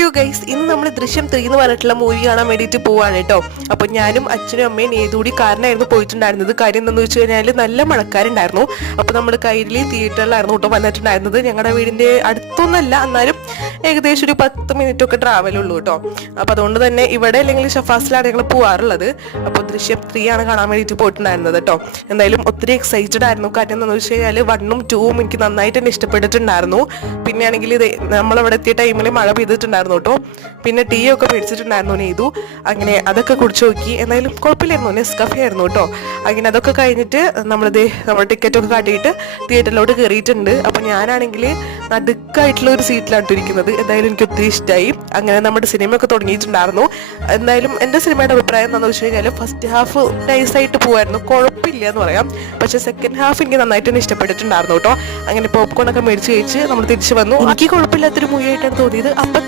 Hello guys, ഇന്ന് നമ്മൾ ദൃശ്യം 3 എന്ന് പറഞ്ഞിട്ടുള്ള മൂവി കാണാൻ വേണ്ടിയിട്ട് പോവാണ് കേട്ടോ. അപ്പോൾ ഞാനും അച്ഛനും അമ്മയും ഏതുകൂടി കാറിനായിരുന്നു പോയിട്ടുണ്ടായിരുന്നത്. കാര്യം എന്താണെന്ന് വെച്ച് കഴിഞ്ഞാൽ നല്ല മഴക്കാരുണ്ടായിരുന്നു. അപ്പോൾ നമ്മൾ കൈരളി തിയേറ്ററിലായിരുന്നു കേട്ടോ വന്നിട്ടുണ്ടായിരുന്നത്. ഞങ്ങളുടെ വീടിൻ്റെ അടുത്തൊന്നല്ല, എന്നാലും ഏകദേശം ഒരു 10 മിനിറ്റ് ഒക്കെ ട്രാവലുള്ളൂ കേട്ടോ. അപ്പോൾ അതുകൊണ്ട് തന്നെ ഇവിടെ അല്ലെങ്കിൽ ഷഫാസിലാണ് ഞങ്ങൾ പോകാറുള്ളത്. അപ്പോൾ ദൃശ്യം 3 ആണ് കാണാൻ വേണ്ടിയിട്ട് പോയിട്ടുണ്ടായിരുന്നത് കേട്ടോ. എന്തായാലും ഒത്തിരി എക്സൈറ്റഡ് ആയിരുന്നു. കാര്യം എന്താണെന്ന് വെച്ച് കഴിഞ്ഞാൽ 1ഉം 2ഉം എനിക്ക് നന്നായിട്ട് തന്നെ ഇഷ്ടപ്പെട്ടിട്ടുണ്ടായിരുന്നു. പിന്നെ ആണെങ്കിൽ നമ്മളവിടെ എത്തിയ ടൈമിൽ മഴ പെയ്തിട്ടുണ്ടായിരുന്നു കേട്ടോ. പിന്നെ ടീ ഒക്കെ മേടിച്ചിട്ടുണ്ടായിരുന്നു നെയ്തു. അങ്ങനെ അതൊക്കെ കുടിച്ചു നോക്കി. എന്തായാലും കുഴപ്പമില്ലായിരുന്നു, നെസ്കഫേ ആയിരുന്നു കേട്ടോ. അങ്ങനെ അതൊക്കെ കഴിഞ്ഞിട്ട് നമ്മുടെ ടിക്കറ്റൊക്കെ കാട്ടിയിട്ട് തിയേറ്ററിലോട്ട് കയറിയിട്ടുണ്ട്. അപ്പോൾ ഞാനാണെങ്കിൽ നടുക്കായിട്ടുള്ള ഒരു സീറ്റിലാണ് ഇരിക്കുന്നത്. എന്തായാലും എനിക്ക് ഒത്തിരി ഇഷ്ടമായി. അങ്ങനെ നമ്മുടെ സിനിമയൊക്കെ തുടങ്ങിയിട്ടുണ്ടായിരുന്നു. എന്തായാലും എൻ്റെ സിനിമയുടെ അഭിപ്രായം എന്താണെന്ന് വെച്ച് കഴിഞ്ഞാൽ ഫസ്റ്റ് ഹാഫ് നൈസായിട്ട് പോകായിരുന്നു, കുഴപ്പമില്ല എന്ന് പറയാം. പക്ഷേ സെക്കൻഡ് ഹാഫ് എനിക്ക് നന്നായിട്ട് തന്നെ ഇഷ്ടപ്പെട്ടിട്ടുണ്ടായിരുന്നു കേട്ടോ. അങ്ങനെ പോപ്കോൺ ഒക്കെ മേടിച്ച് കഴിച്ച് നമ്മൾ തിരിച്ചു വന്നു. എനിക്ക് കുഴപ്പമില്ലാത്തൊരു മൂവി ആയിട്ടാണ് തോന്നിയത്. അപ്പം